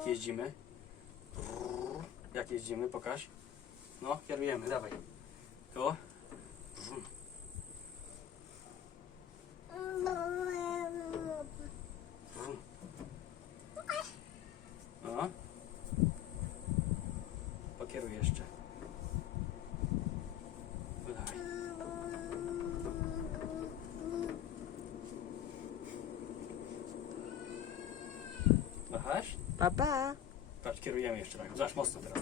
Jak jeździmy? Jak jeździmy? Pokaż. No, kierujemy, dawaj. Brrr. No. Pokieruj jeszcze. Dawaj. Machasz? Papa. Patrz, kierujemy jeszcze tak. Zobacz mocno teraz.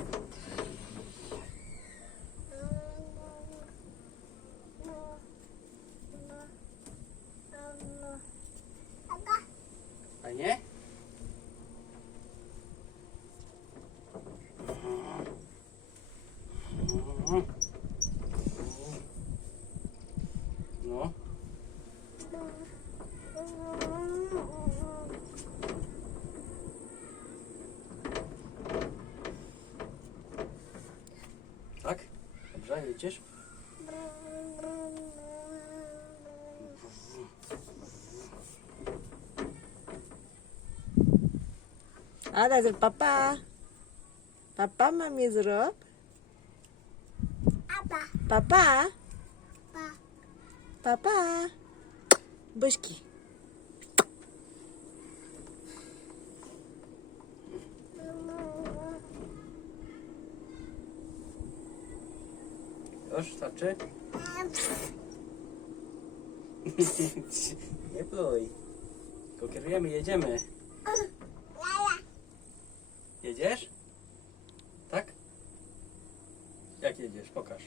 A nie? przecież. A razem papa. Papa mamie zrób. Papa. Papa. Papa. Buźki. Już starczy? Nie pluj. Tylko kierujemy, jedziemy. Jedziesz? Tak? Jak jedziesz? Pokaż.